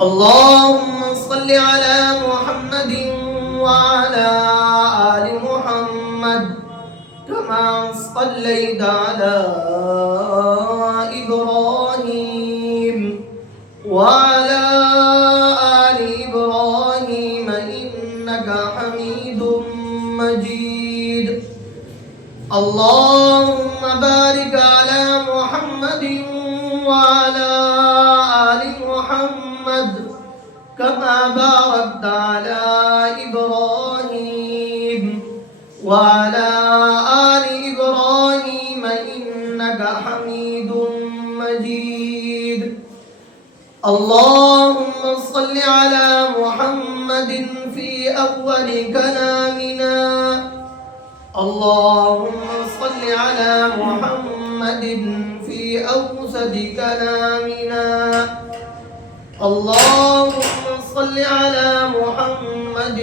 اللهم صل على محمد وعلى آل محمد كما صليت على إبراهيم وعلى آل إبراهيم إنك حميد مجيد. اللهم بارك على محمد وعلى آل محمد كما باركت على إبراهيم وعلى آل إبراهيم إنك حميد مجيد. اللهم صل على محمد في أول كلامنا. اللهم صل على محمد في أوسط كلامنا. اللهم صل على محمد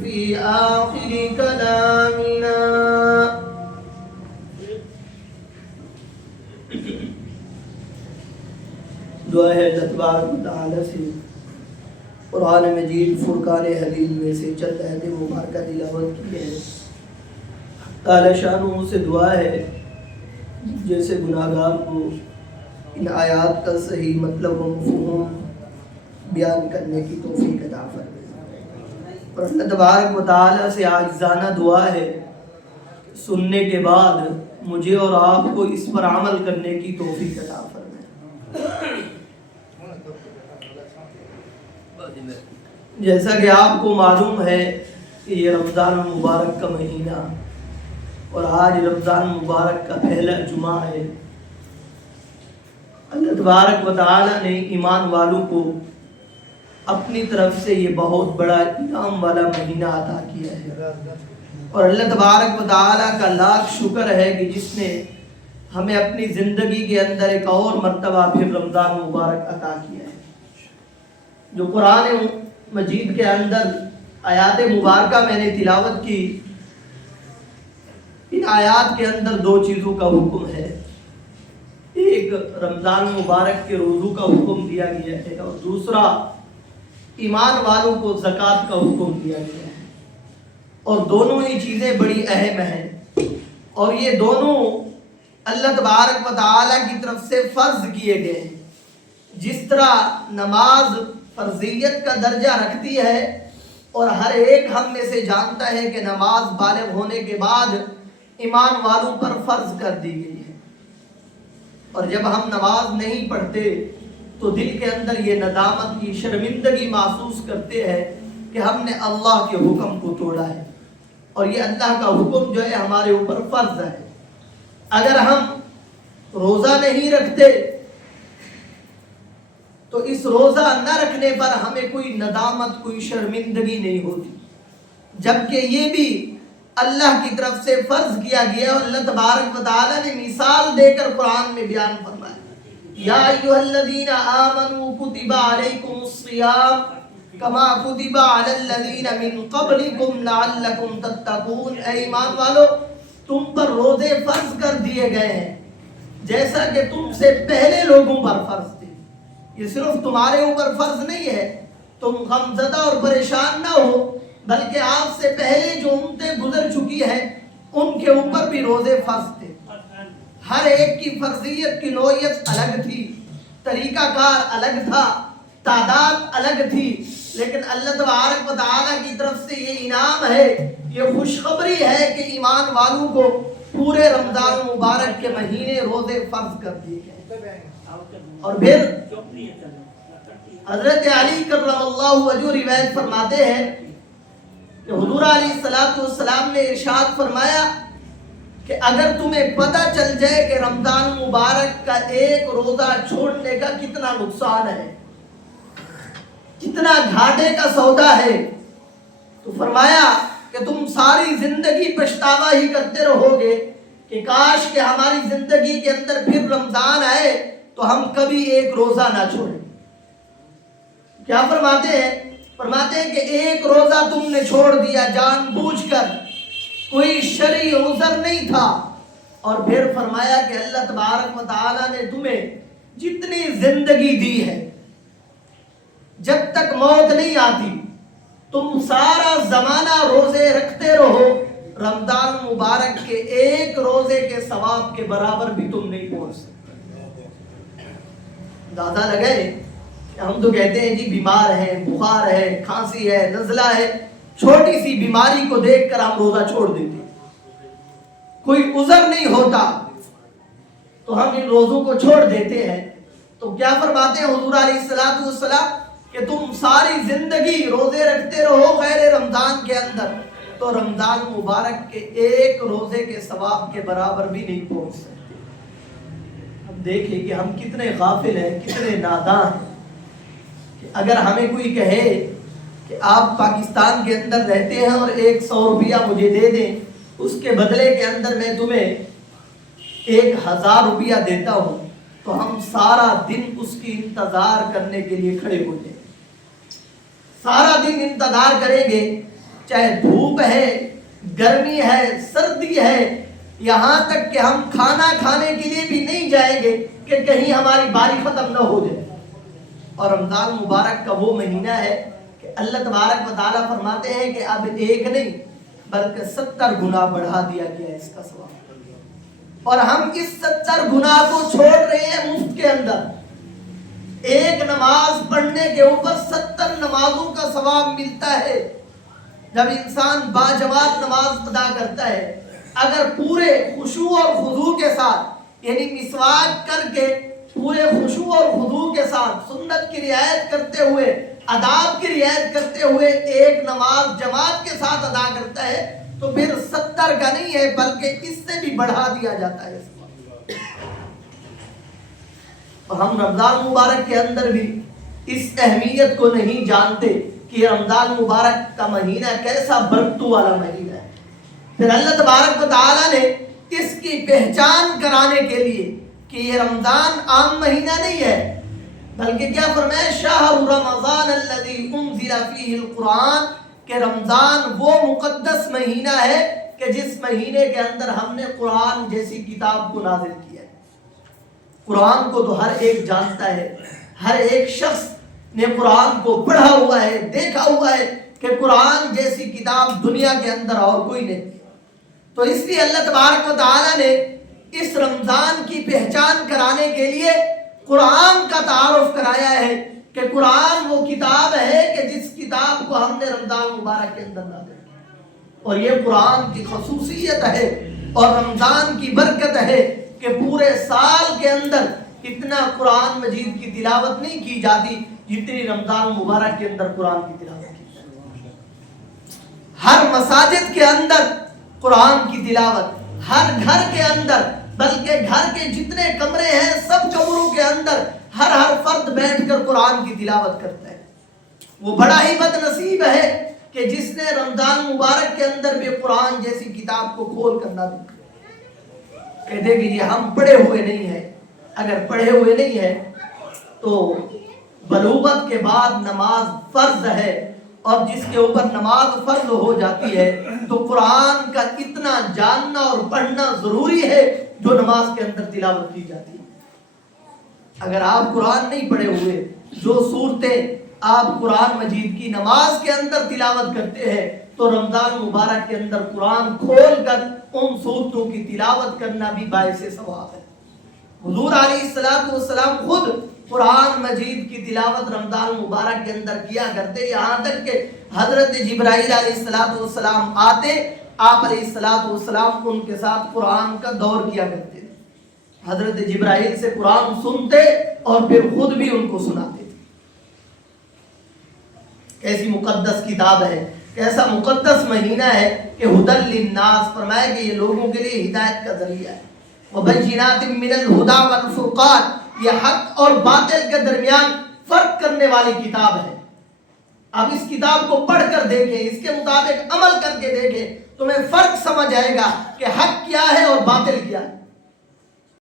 في آخر كلامنا. دعا ہے اللہ تبارک و تعالی سے قرآن مجید فرقان حمید میں سے چند آیتیں مبارکہ تلاوت کی ہے. اعلیٰ شانہ سے دعا ہے جیسے گناہگار کو ان آیات کا صحیح مطلب و مفہوم بیان کرنے کی توفیق عطا فرمائے. اور اللہ تبارک و تعالی سے عاجزانہ دعا ہے سننے کے بعد مجھے اور آپ کو اس پر عمل کرنے کی توفیق عطا فرمائے. جیسا کہ آپ کو معلوم ہے کہ یہ رمضان مبارک کا مہینہ اور آج رمضان مبارک کا پہلا جمعہ ہے. اللہ تبارک و تعالی نے ایمان والوں کو اپنی طرف سے یہ بہت بڑا انعام والا مہینہ عطا کیا ہے اور اللہ تبارک و تعالی کا لاکھ شکر ہے کہ جس نے ہمیں اپنی زندگی کے اندر ایک اور مرتبہ پھر رمضان مبارک عطا کیا ہے. جو قرآن مجید کے اندر آیات مبارکہ میں نے تلاوت کی، ان آیات کے اندر دو چیزوں کا حکم ہے. ایک رمضان مبارک کے روزوں کا حکم دیا گیا ہے اور دوسرا ایمان والوں کو زکوٰۃ کا حکم دیا گیا ہے. اور دونوں ہی چیزیں بڑی اہم ہیں اور یہ دونوں اللہ تبارک و تعالی کی طرف سے فرض کیے گئے ہیں. جس طرح نماز فرضیت کا درجہ رکھتی ہے اور ہر ایک ہم میں سے جانتا ہے کہ نماز بالغ ہونے کے بعد ایمان والوں پر فرض کر دی گئی ہے، اور جب ہم نماز نہیں پڑھتے تو دل کے اندر یہ ندامت کی شرمندگی محسوس کرتے ہیں کہ ہم نے اللہ کے حکم کو توڑا ہے اور یہ اللہ کا حکم جو ہے ہمارے اوپر فرض ہے. اگر ہم روزہ نہیں رکھتے تو اس روزہ نہ رکھنے پر ہمیں کوئی ندامت کوئی شرمندگی نہیں ہوتی، جبکہ یہ بھی اللہ کی طرف سے فرض کیا گیا اور اللہ تبارک و تعالی نے مثال دے کر قرآن میں بیان فرمایا. یا ایھا الذین آمنوا کتب علیکم الصیام کما کتب علی الذین من قبلکم لعلکم تتقون. اے ایمان والو، تم پر روزے فرض کر دیے گئے ہیں جیسا کہ تم سے پہلے لوگوں پر فرض تھے. یہ صرف تمہارے اوپر فرض نہیں ہے تم غمزدہ اور پریشان نہ ہو، بلکہ آپ سے پہلے جو امتیں گزر چکی ہیں ان کے اوپر بھی روزے فرض تھے. ہر ایک کی فرضیت کی نوعیت الگ تھی، طریقہ کار الگ تھا، تعداد الگ تھی، لیکن اللہ تبارک و تعالی کی طرف سے یہ انعام ہے، یہ خوشخبری ہے کہ ایمان والوں کو پورے رمضان مبارک کے مہینے روزے فرض کر دیے گئے. اور پھر حضرت علی کرم اللہ وجہہ روایت فرماتے ہیں کہ حضور علیہ السلام نے ارشاد فرمایا کہ اگر تمہیں پتہ چل جائے کہ رمضان مبارک کا ایک روزہ چھوڑنے کا کتنا نقصان ہے، کتنا گھاٹے کا سودا ہے، تو فرمایا کہ تم ساری زندگی پچھتاوا ہی کرتے رہو گے کہ کاش کہ ہماری زندگی کے اندر پھر رمضان آئے تو ہم کبھی ایک روزہ نہ چھوڑیں. کیا فرماتے ہیں؟ فرماتے ہیں کہ ایک روزہ تم نے چھوڑ دیا جان بوجھ کر، کوئی شرعی عذر نہیں تھا، اور پھر فرمایا کہ اللہ تبارک و تعالی نے تمہیں جتنی زندگی دی ہے، جب تک موت نہیں آتی تم سارا زمانہ روزے رکھتے رہو، رمضان مبارک کے ایک روزے کے ثواب کے برابر بھی تم نہیں پہنچ سکتے۔ زیادہ لگے کہ ہم تو کہتے ہیں جی بیمار ہے، بخار ہے، کھانسی ہے، نزلہ ہے، چھوٹی سی بیماری کو دیکھ کر ہم روزہ چھوڑ دیتے ہیں، کوئی عذر نہیں ہوتا تو ہم ان روزوں کو چھوڑ دیتے ہیں۔ تو کیا فرماتے ہیں حضور علیہ الصلوۃ والسلام کہ تم ساری زندگی روزے رکھتے رہو غیر رمضان کے اندر تو رمضان مبارک کے ایک روزے کے ثواب کے برابر بھی نہیں پہنچ سکتے۔ اب دیکھیں کہ ہم کتنے غافل ہیں، کتنے نادان ہیں کہ اگر ہمیں کوئی کہے کہ آپ پاکستان کے اندر رہتے ہیں اور 100 روپیہ مجھے دے دیں، اس کے بدلے کے اندر میں تمہیں 1000 روپیہ دیتا ہوں، تو ہم سارا دن اس کی انتظار کرنے کے لیے کھڑے ہو جائیں، سارا دن انتظار کریں گے، چاہے دھوپ ہے، گرمی ہے، سردی ہے، یہاں تک کہ ہم کھانا کھانے کے لیے بھی نہیں جائیں گے کہ کہیں ہماری باری ختم نہ ہو جائے۔ اور رمضان مبارک کا وہ مہینہ ہے کہ اللہ تبارک و تعالیٰ فرماتے ہیں کہ اب ایک نہیں بلکہ 70 گنا بڑھا دیا گیا اس کا ثواب، اور ہم اس 70 گنا کو چھوڑ رہے ہیں مفت کے اندر۔ ایک نماز پڑھنے کے اوپر 70 نمازوں کا ثواب ملتا ہے۔ جب انسان باجماعت نماز ادا کرتا ہے، اگر پورے خشوع اور خضوع کے ساتھ یعنی مسواک کر کے پورے خشوع اور خضوع کے ساتھ سنت کی رعایت کرتے ہوئے، آداب کی رعایت کرتے ہوئے ایک نماز جماعت کے ساتھ ادا کرتا ہے تو پھر 70 کا نہیں ہے بلکہ اس سے بھی بڑھا دیا جاتا ہے۔ اور ہم رمضان مبارک کے اندر بھی اس اہمیت کو نہیں جانتے کہ یہ رمضان مبارک کا مہینہ کیسا برکتوں والا مہینہ ہے۔ پھر اللہ تبارک و تعالیٰ نے اس کی پہچان کرانے کے لیے کہ یہ رمضان عام مہینہ نہیں ہے بلکہ کیا فرمایا، شہر رمضان الذی انزل فیہ القرآن، کہ رمضان وہ مقدس مہینہ ہے کہ جس مہینے کے اندر ہم نے قرآن جیسی کتاب کو نازل کیا ہے۔ قرآن کو تو ہر ایک جانتا ہے، ہر ایک شخص نے قرآن کو پڑھا ہوا ہے، دیکھا ہوا ہے کہ قرآن جیسی کتاب دنیا کے اندر اور کوئی نہیں۔ تو اس لیے اللہ تبارک و تعالیٰ نے اس رمضان کی پہچان کرانے کے لیے قرآن کا تعارف کرایا ہے کہ قرآن وہ کتاب ہے کہ جس کتاب کو ہم نے رمضان مبارک کے اندر نازل کیا، اور یہ قرآن کی خصوصیت ہے اور رمضان کی برکت ہے کہ پورے سال کے اندر اتنا قرآن مجید کی تلاوت نہیں کی جاتی جتنی رمضان مبارک کے اندر قرآن کی تلاوت کی جاتی۔ ہر مساجد کے اندر قرآن کی تلاوت، ہر گھر کے اندر، بلکہ گھر کے جتنے کمرے ہیں سب کمروں کے اندر ہر فرد بیٹھ کر قرآن کی تلاوت کرتا ہے۔ وہ بڑا ہی بد نصیب ہے کہ جس نے رمضان مبارک کے اندر بھی قرآن جیسی کتاب کو کھول کر نہ دیکھا۔ کہتے کہ جی ہم پڑھے ہوئے نہیں ہیں، اگر پڑھے ہوئے نہیں ہیں تو بلوغت کے بعد نماز فرض ہے، اور جس کے اوپر نماز فرض ہو جاتی ہے تو قرآن کا اتنا جاننا اور پڑھنا ضروری ہے جو نماز کے اندر تلاوت کی جاتی ہے۔ اگر آپ قرآن نہیں پڑھے ہوئے، جو صورتیں آپ قرآن مجید کی نماز کے اندر تلاوت کرتے ہیں تو رمضان مبارک کے اندر قرآن کھول کر ان صورتوں کی تلاوت کرنا بھی باعث ثواب ہے۔ حضور علیہ الصلوۃ والسلام خود قرآن مجید کی تلاوت رمضان مبارک کے اندر کیا کرتے، یہاں تک کہ حضرت جبرائیل علیہ الصلوۃ والسلام آتے، آپ علیہ الصلوۃ والسلام ان کے ساتھ قرآن کا دور کیا کرتے تھے، حضرت جبرائیل سے قرآن سنتے اور پھر خود بھی ان کو سناتے تھے۔ کیسی مقدس کتاب ہے، کیسا مقدس مہینہ ہے کہ ہدی للناس، فرمایا کہ یہ لوگوں کے لیے ہدایت کا ذریعہ ہے۔ وبینات من الہدی والفرقان، یہ حق اور باطل کے درمیان فرق کرنے والی کتاب ہے۔ اب اس کتاب کو پڑھ کر دیکھیں، اس کے مطابق عمل کر کے دیکھیں، تمہیں فرق سمجھ آئے گا کہ حق کیا ہے اور باطل کیا ہے۔